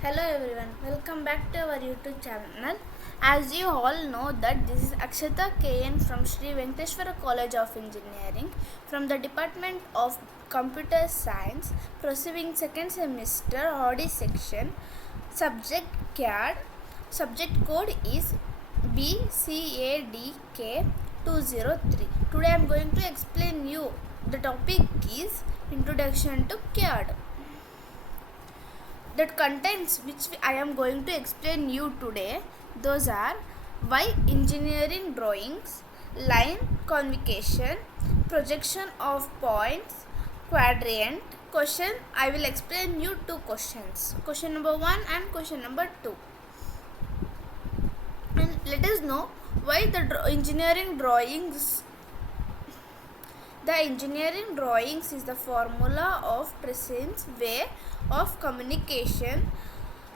Hello everyone, welcome back to our YouTube channel. As you all know that this is Akshata Caed from Sri Venkateshwara College of Engineering from the Department of Computer Science, pursuing second semester Audi section, subject Caed. Subject code is BCADK203. Today I am going to explain you. The topic is Introduction to Caed. The contents which I am going to explain you today, those are why engineering drawings, line convection, projection of points, quadrant. Question, I will explain you two questions. Question number 1 and question number 2. And let us know why the engineering drawings. The engineering drawings is the formula of precise way of communication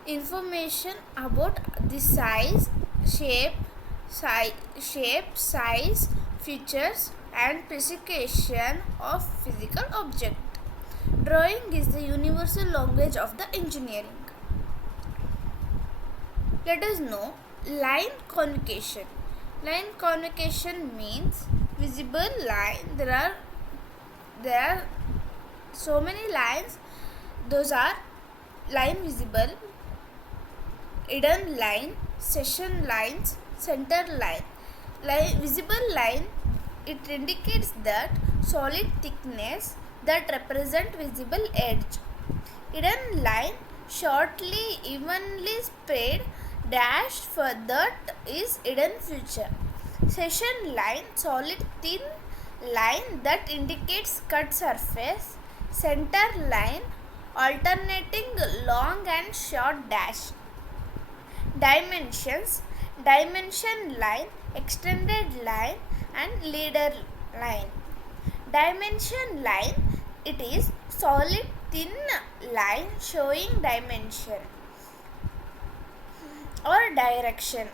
information about the size, shape, size, features and specification of physical object. Drawing is the universal language of the engineering. Let us know line convection. Line convection means visible line. There are so many lines. Those are line visible, hidden line, section lines, center line. Visible line, it indicates that solid thickness that represent visible edge. Hidden line, shortly evenly spread dashed for that is hidden feature. Section line, solid thin line that indicates cut surface. Center line, alternating long and short dash. Dimensions, dimension line, extended line and leader line. Dimension line, it is solid thin line showing dimension or direction.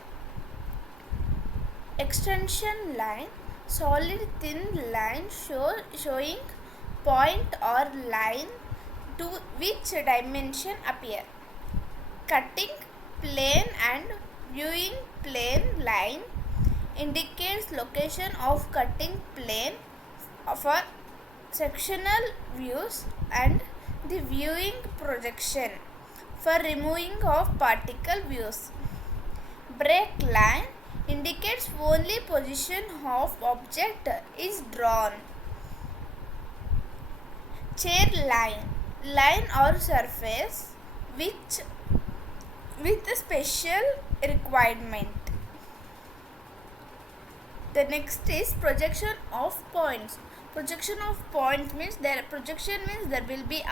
Extension line, solid thin line showing point or line to which dimension appear. Cutting plane and viewing plane line indicates location of cutting plane for sectional views and the viewing projection for removing of particle views. Break line indicates only position of object is drawn. Chair line or surface which with a special requirement. The next is projection of points. Projection of points means there will be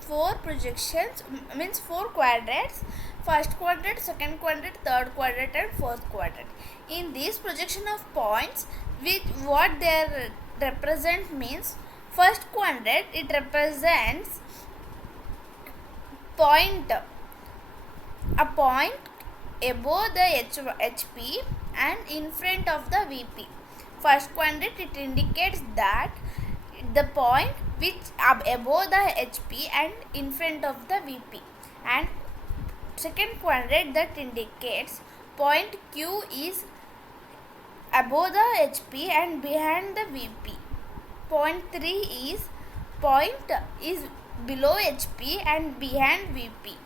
four projections, means four quadrants. First quadrant, second quadrant, third quadrant and fourth quadrant. In this projection of points, with what they represent means, first quadrant, it represents a point above the HP and in front of the VP. First quadrant, it indicates that the point which above the HP and in front of the VP, and second quadrant that indicates point Q is above the HP and behind the VP. Point 3 is point is below HP and behind VP.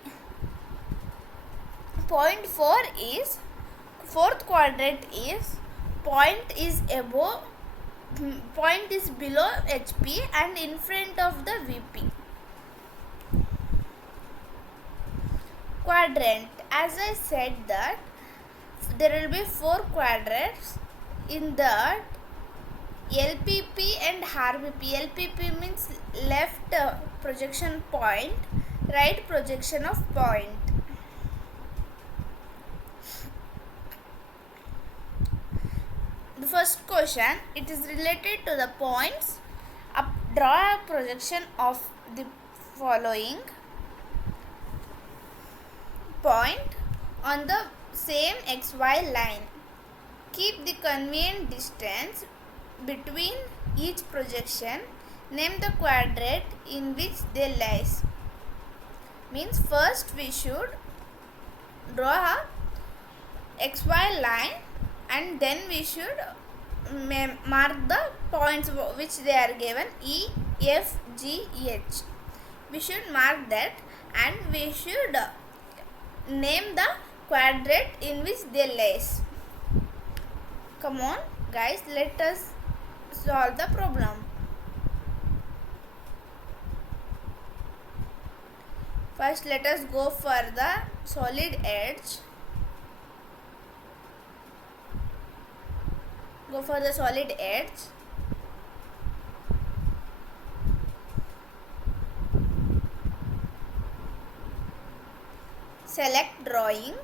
Point 4 is fourth quadrant is point is above, point is below HP and in front of the VP. Quadrant, as I said that there will be four quadrants. In that LPP and RPP. LPP means left projection point, right projection of point. The first question, it is related to the points. Draw a projection of the following point on the same XY line. Keep the convenient distance between each projection. Name the quadrant in which they lies. Means first we should draw a XY line, and then we should mark the points which they are given E, F, G, H. We should mark that, and we should name the quadrant in which they lies. Come on guys, let us solve the problem. First let us go for the solid edge. Go for the solid edge. Select drawing.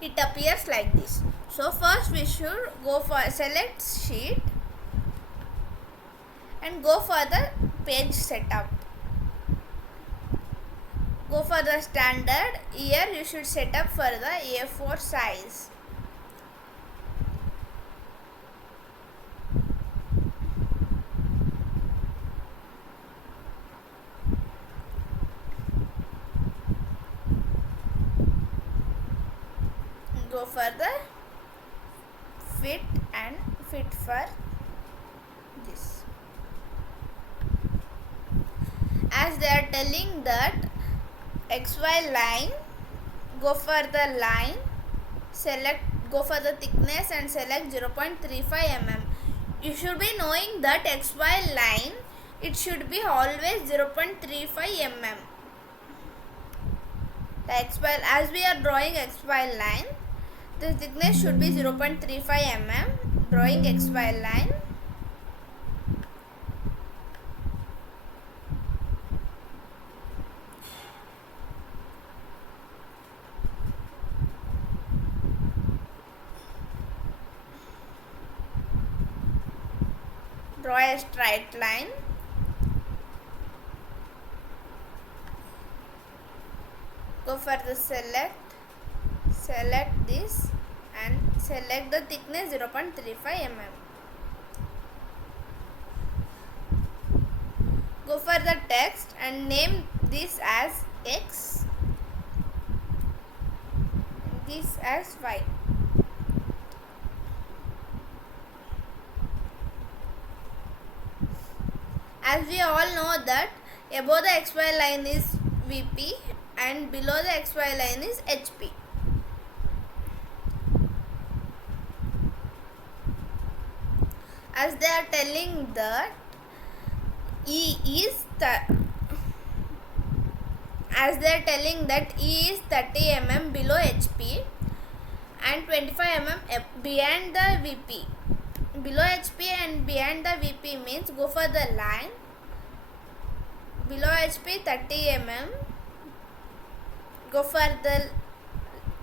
It appears like this. So first we should go for select sheet and go for the page setup. Go for the standard. Here you should set up for the A4 size. Go for the fit and fit for this. As they are telling that XY line, go for the line, go for the thickness and select 0.35 mm. You should be knowing that XY line, it should be always 0.35 mm. The XY, as we are drawing XY line, the thickness should be 0.35 mm. Drawing XY line. Draw a straight line. Go for the select this and select the thickness 0.35 mm. Go for the text and name this as X, this as Y. As we all know that above the XY line is VP and below the XY line is HP. As they are telling that E is as they are telling that E is 30 mm below HP and 25 mm behind the VP. Below HP and behind the VP means go for the line. Below HP 30 mm. Go for the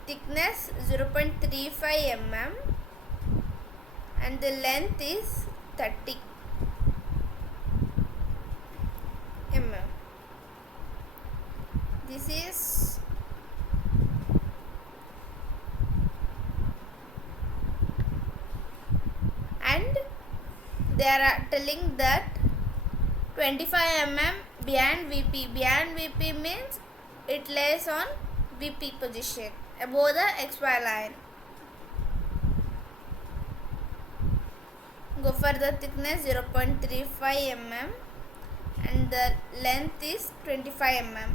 thickness 0.35 mm and the length is 30 mm. This is and they are telling that 25 mm behind VP. Behind VP means it lays on VP position above the XY line. Go for the thickness 0.35 mm and the length is 25 mm.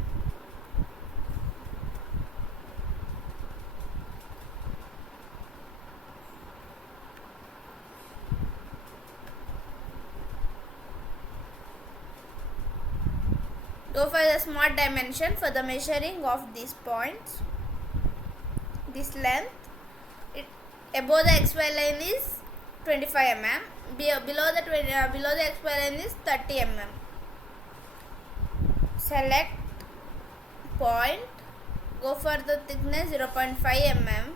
Go for the smart dimension for the measuring of these points. This length, above the XY line is 25 mm. Below the XY line is 30 mm. Select point. Go for the thickness 0.5 mm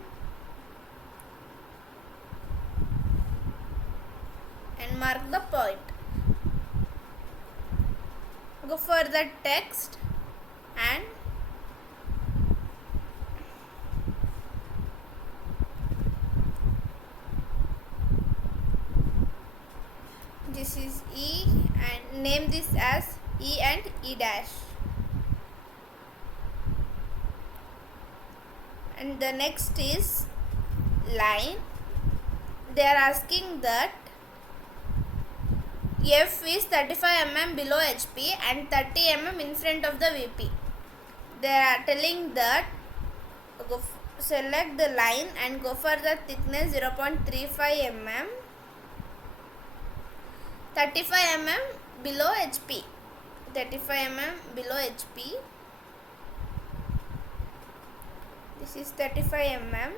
and mark the point. Go for the text and this is E and name this as E and E dash. And the next is line. They are asking that F is 35 mm below HP and 30 mm in front of the VP. They are telling that select the line and go for the thickness 0.35 mm, 35 mm below HP, 35 mm below HP. This is 35 mm,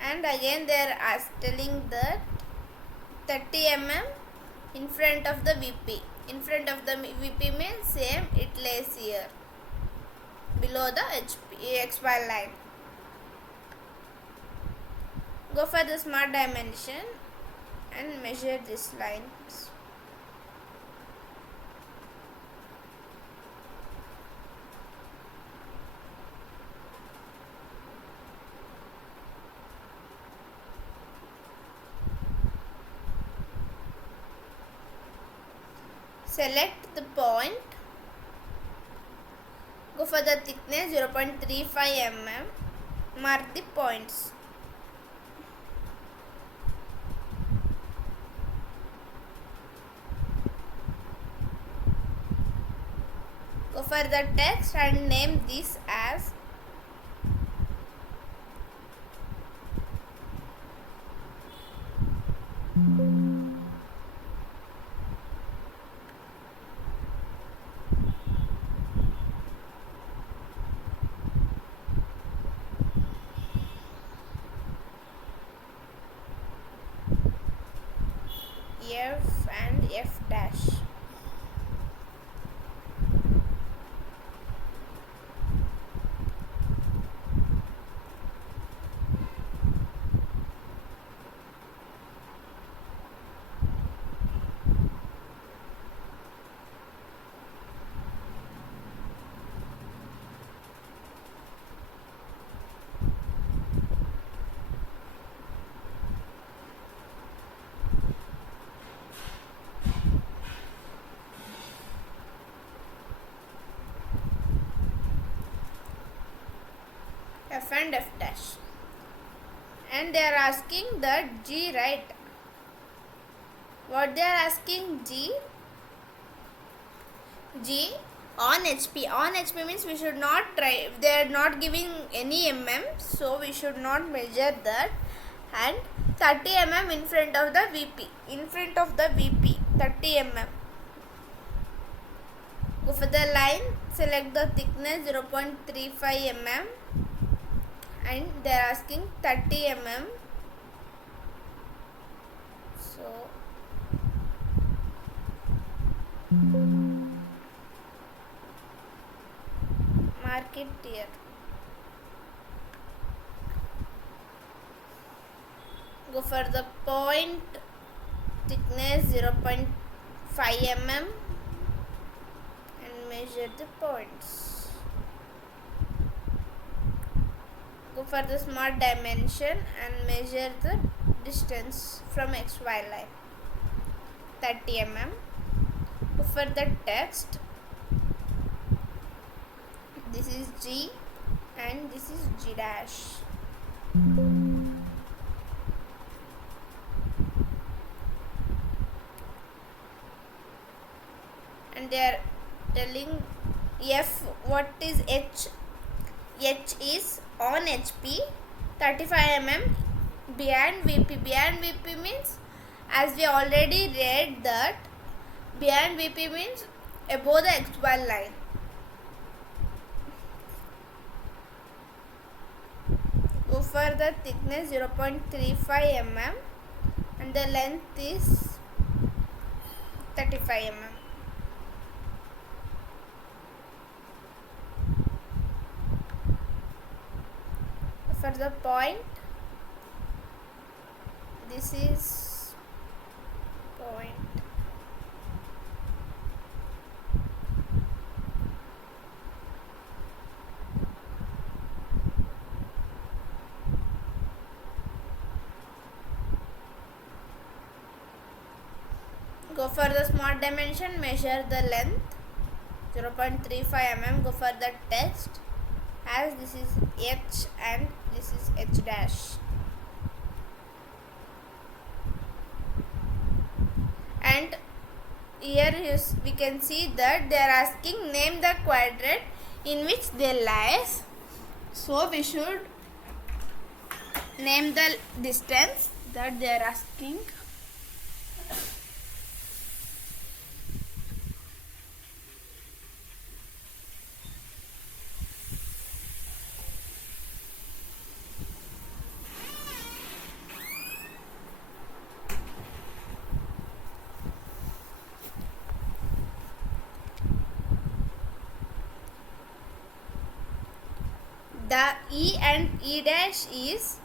and again they are telling that 30 mm in front of the VP. In front of the VP means same, it lays here below the XY line. Go for the smart dimension and measure this lines. Select the point. Go for the thickness 0.35 mm. Mark the points. Go for the text and name this as F and F dash. F and F dash. And they are asking that G, right? What they are asking G? G on HP. On HP means we should not try. They are not giving any mm, so we should not measure that. And 30 mm in front of the VP. In front of the VP, 30 mm. Go for the line. Select the thickness 0.35 mm. And they are asking 30 mm. So mark it here. Go for the point, thickness 0.5 mm and measure the points. Go for the smart dimension and measure the distance from XY line, 30 mm. Go for the text. This is G and this is G dash. And they are telling F. What is H? H is on HP, 35 mm behind VP. Behind VP means, as we already read that behind VP means above the XY line. Go for the thickness 0.35 mm and the length is 35 mm. For the point, this is point. Go for the smart dimension, measure the length 0.35 mm. Go for the text, as this is H and this is H dash. And here we can see that they are asking name the quadrant in which they lies. So we should name the distance that they are asking. The E and E dash is,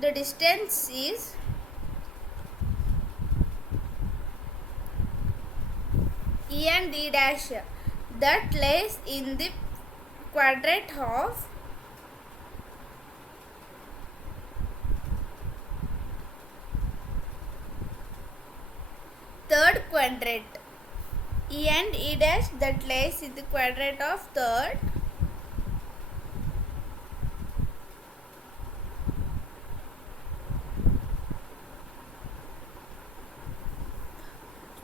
the distance is E and E dash that lies in the quadrant of third quadrant. E and E dash that lies in the quadrant of third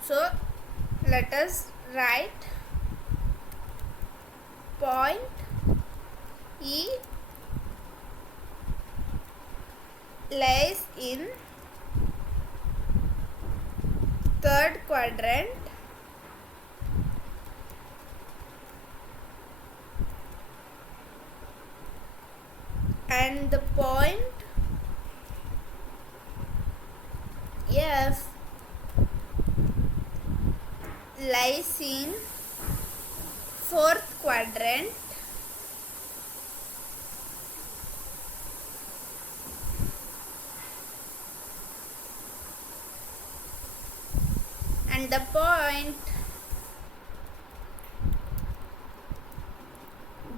So let us write point E lies in third quadrant and the point F lies in fourth quadrant and the point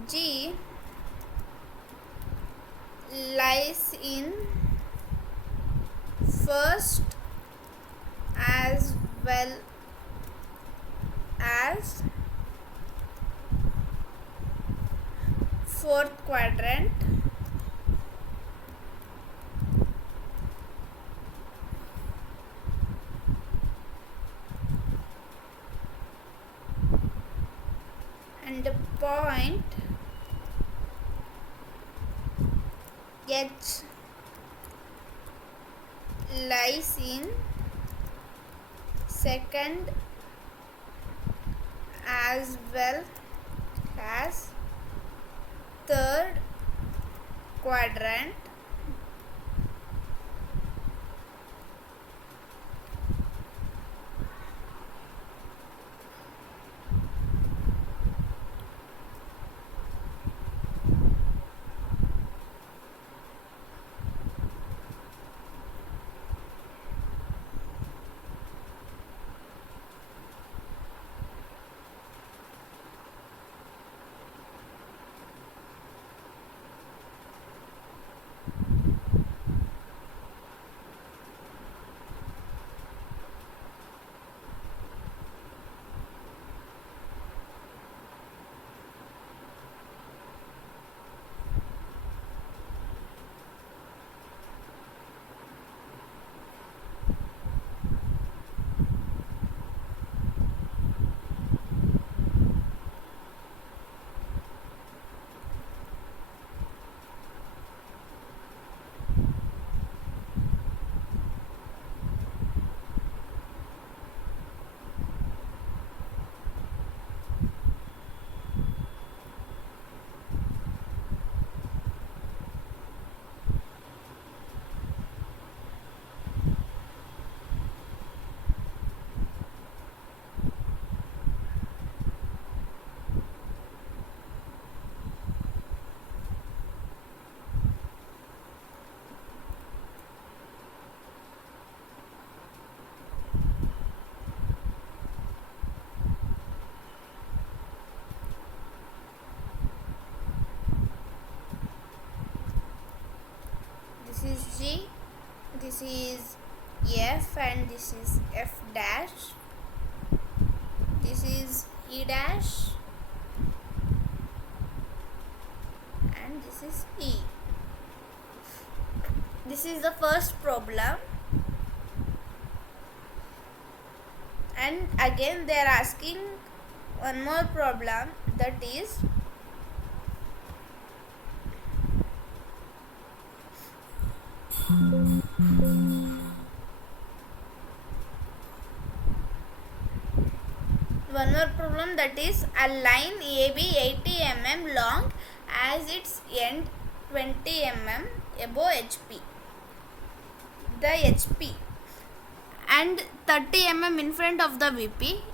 G lies in first as well as fourth quadrant and the point H lies in second as well as third quadrant this is G, this is F and this is F dash. is E dash and this is E. This is the first problem, and again they are asking one more problem, that is a line AB 80 mm long as its end 20 mm above HP. The HP and 30 mm in front of the VP.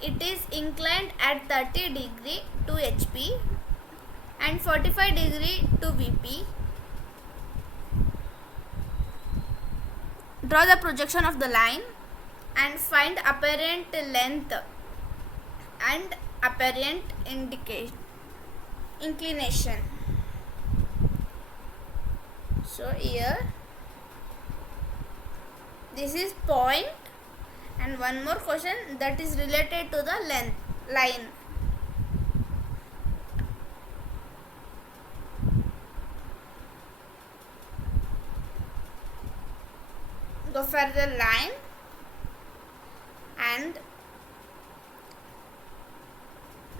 It is inclined at 30 degree to HP and 45 degree to VP. Draw the projection of the line and find apparent length and apparent inclination. So here this is point, and one more question that is related to the length line. Go for the line and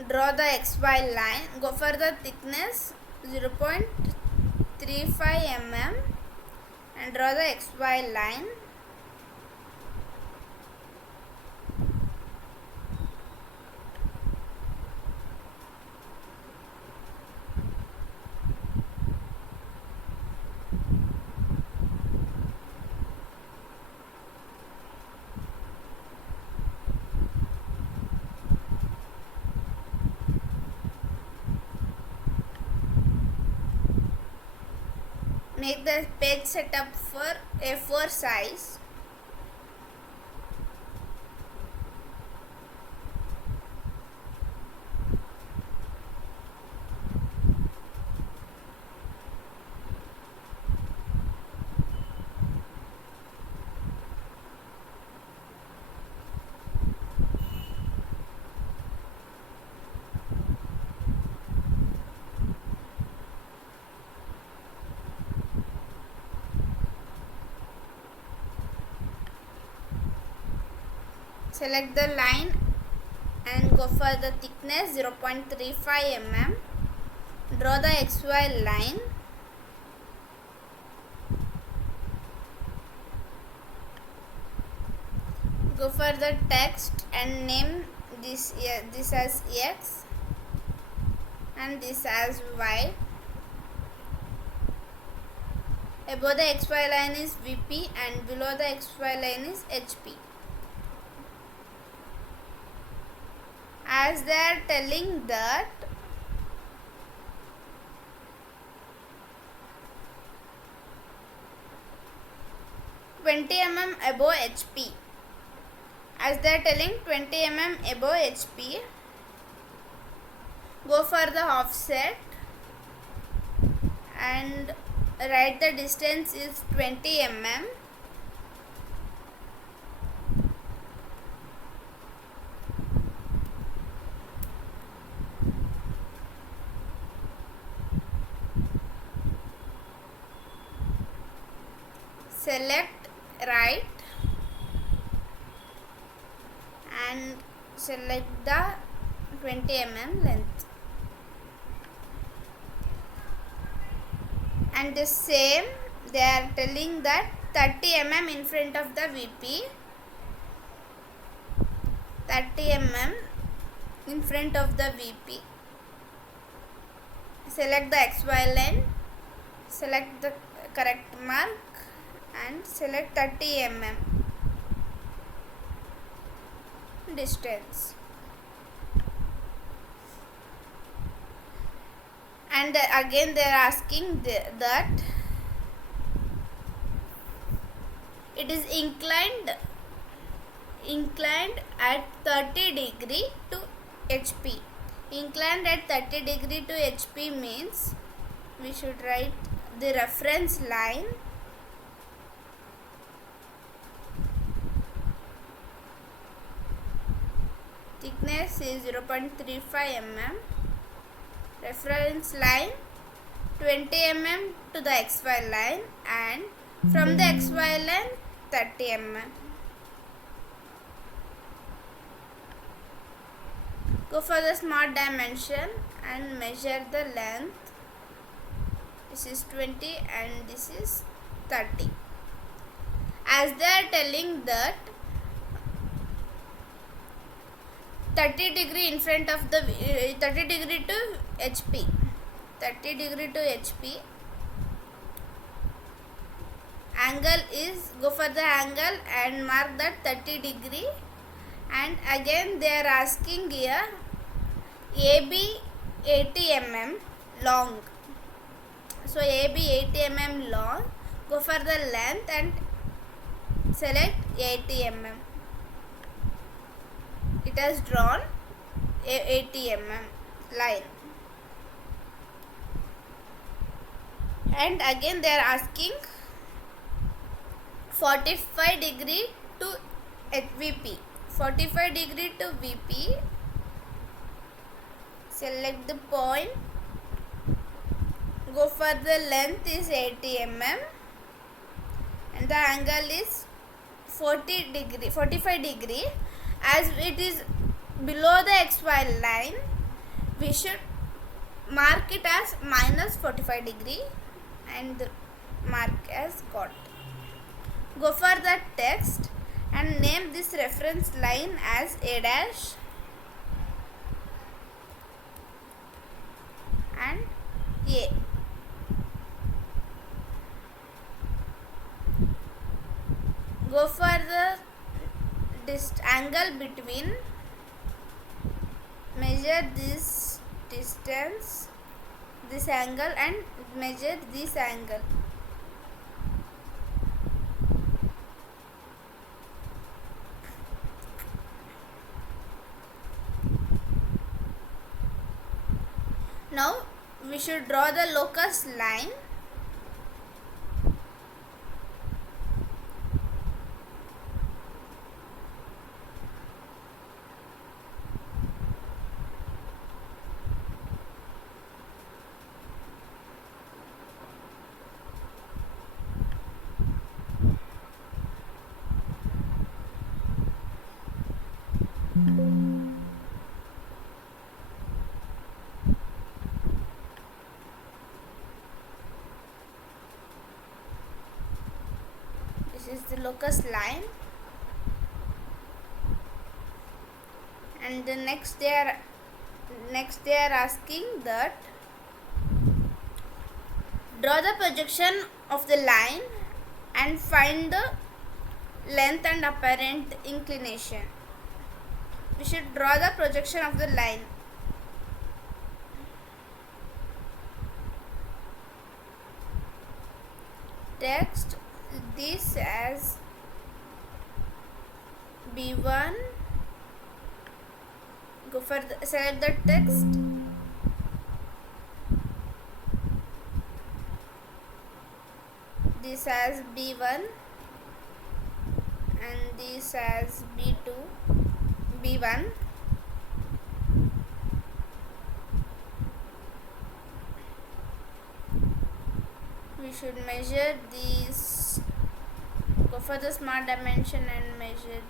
draw the XY line. Go for the thickness 0.35 mm and draw the XY line. Make the page setup for A4 size. Select the line and go for the thickness 0.35 mm. Draw the XY line. Go for the text and name this as X and this as Y. Above the XY line is VP and below the XY line is HP. As they are telling that mm above HP. As they are telling 20 mm above HP, go for the offset and write the distance is 20 mm. Select right and select the 20 mm length, and the same they are telling that 30 mm in front of the VP, 30 mm in front of the VP. Select the XY line, select the correct mark and select 30 mm distance, and again they are asking that it is inclined at 30 degree to HP. Inclined at 30 degree to HP means we should write the reference line thickness is 0.35 mm. Reference line 20 mm to the XY line, and from the XY line 30 mm. Go for the smart dimension and measure the length. This is 20 and this is 30. As they are telling that 30 degree in front of the 30 degree to HP, 30 degree to HP angle is, go for the angle and mark that 30 degree. And again they are asking here AB 80 mm long, so AB 80 mm long. Go for the length and select 80 mm. It has drawn a 80 mm line. And again they are asking 45 degree to VP. 45 degree to VP. Select the point. Go for the length is 80 mm and the angle is 45 degree. As it is below the XY line, we should mark it as minus 45 degree and mark as got. Go for the text and name this reference line as A dash and A. Go for the angle between, measure this distance, this angle, and measure this angle. Now we should draw the locus line. This is the locus line, and the next they are asking that draw the projection of the line and find the length and apparent inclination. We should draw the projection of the line. Text this as B1. Go for select the text. This as B1 and this as B2, B1. We should measure these. Go for the smart dimension and measure.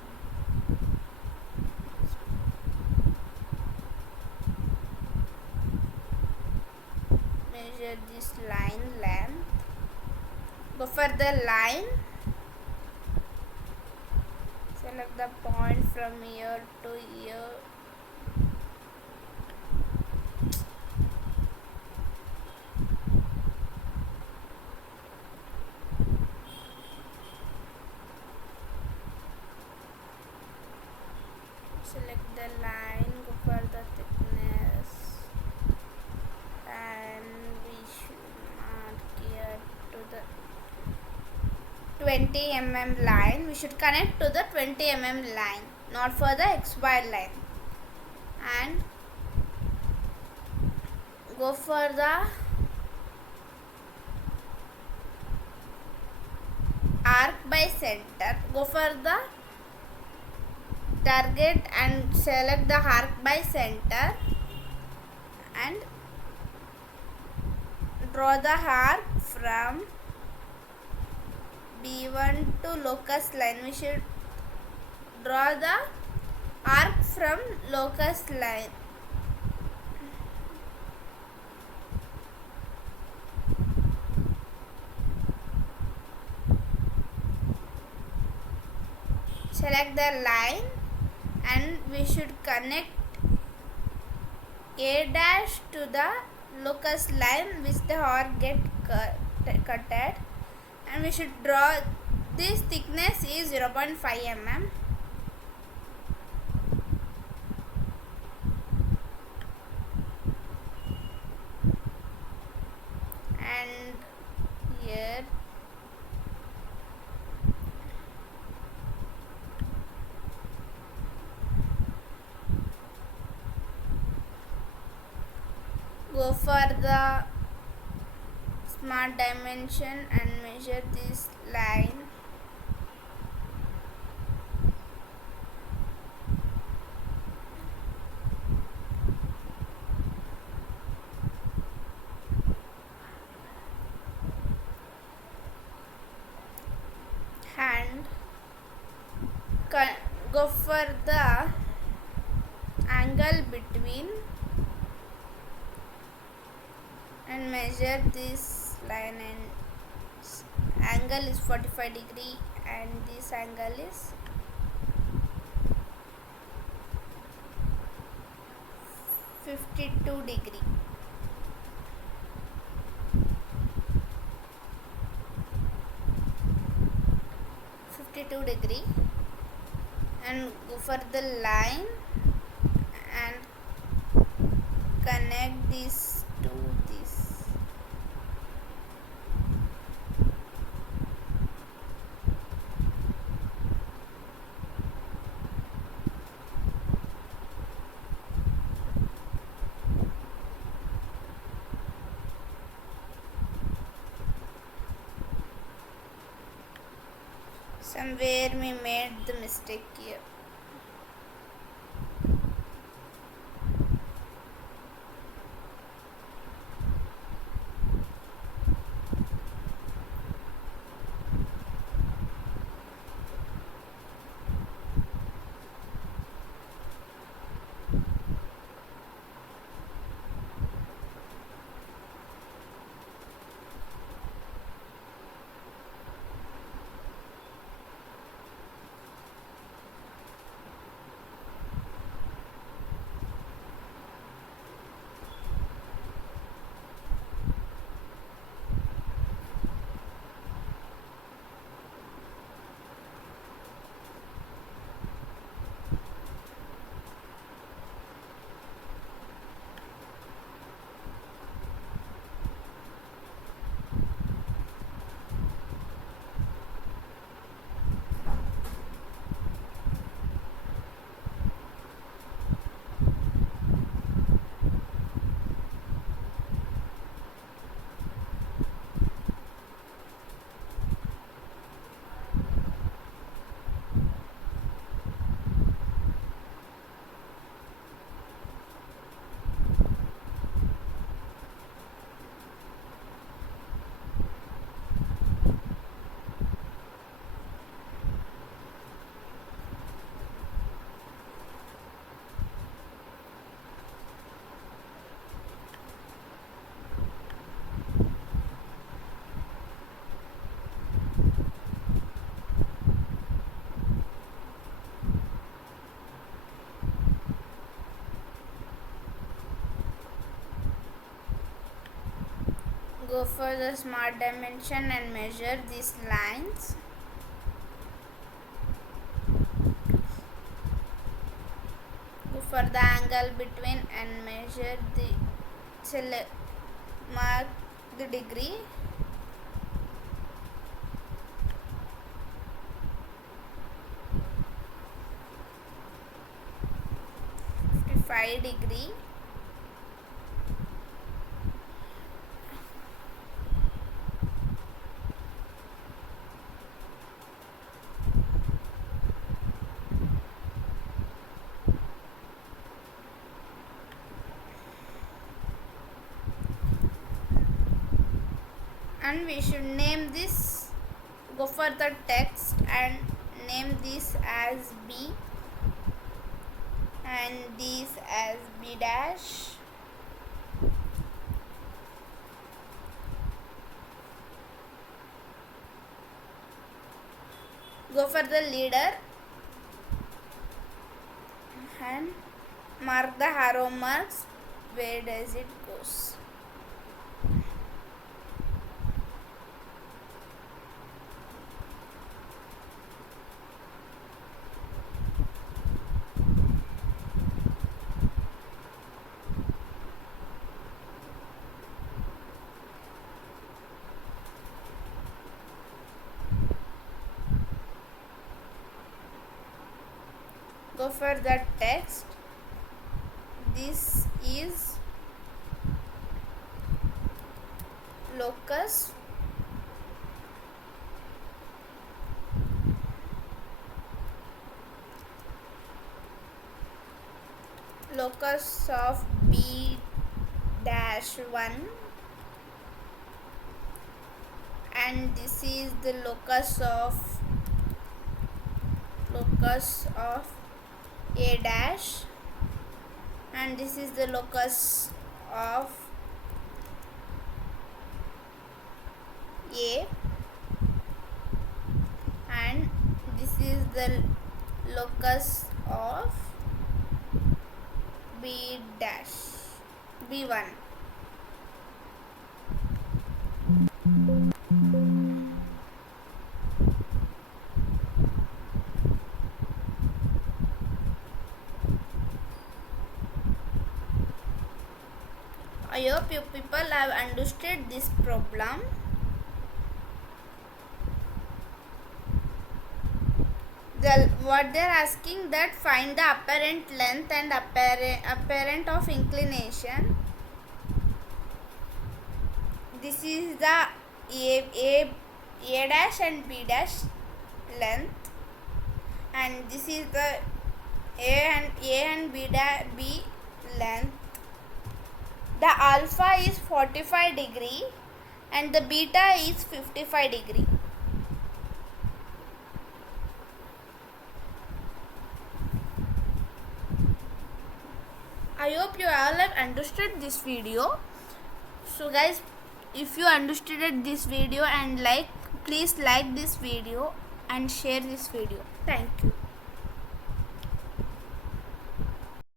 Measure this line length. Go for the line. Select the point from here to here. Select the line, go for the thickness, and we should mark here to the 20 mm line. We should connect to the 20 mm line, not for the XY line. And go for the arc by center. Go for the target and select the arc by center and draw the arc from B1 to locus line. We should draw the arc from locus line. Select the line and we should connect A dash to the locus line which the arc get cutted, and we should draw this thickness is 0.5 mm. And here go for the smart dimension and measure this line. And go for the angle between and measure this line, and angle is 45 degree and this angle is 52 degree. And go for the line and connect this to this. Somewhere we made the mistake here. Go for the smart dimension and measure these lines. Go for the angle between and measure the mark the degree. Degree. and we should name this, go for the text and name this as B and this as B dash. Go for the leader and mark the arrow marks where does it goes. Go for the text. This is locus of B dash 1 and this is the locus of A dash and this is the locus of A and this is the locus of B dash B1. I hope you people have understood this problem. What they are asking that find the apparent length and apparent of inclination. This is the A dash and B dash length and this is the A and B length. The alpha is 45 degree and the beta is 55 degree. I hope you all have understood this video. So guys, if you understood this video and please like this video and share this video. Thank you.